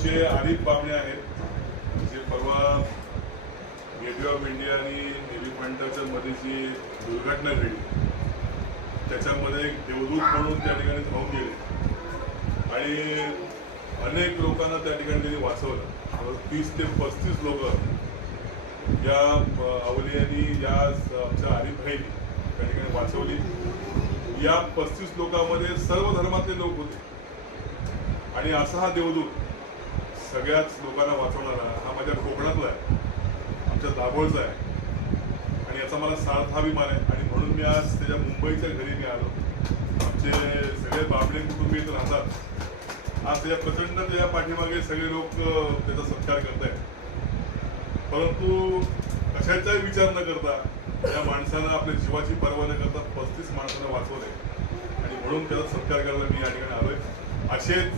आमचे अनेक पाहुणे आहेत जे परवा गेटवे ऑफ इंडिया आणि एलिफंटाच्या मध्ये जी दुर्घटना घडली. त्याच्यामध्ये एक देवदूत म्हणून त्या ठिकाणी धावून गेले. आणि अनेक लोकांना त्या ठिकाणी त्यांनी वाचवलं. तीस ते पस्तीस लोक या अवली अवलियांनी या आमच्या आरिफ भाईनी त्या ठिकाणी वाचवली. या पस्तीस लोकांमध्ये सर्व धर्मातले लोक होते. आणि असा हा देवदूत सगळ्याच लोकांना वाचवणारा हा माझ्या कोकणातला आहे. आमच्या दाभोळचा आहे. आणि याचा मला सार्थ अभिमान आहे. आणि म्हणून मी आज त्याच्या मुंबईच्या घरी मी आलो. आमचे सगळे बाबडे कुटुंबीय राहतात. आज त्याच्या प्रचंड त्याच्या पाठीमागे सगळे लोक त्याचा सत्कार करत आहेत परंतु कशाचाही विचार न करता या माणसानं आपल्या जीवाची पर्वा न करता पस्तीस माणसांना वाचवले आणि म्हणून त्याचा सत्कार करायला मी या ठिकाणी आलोय. असेच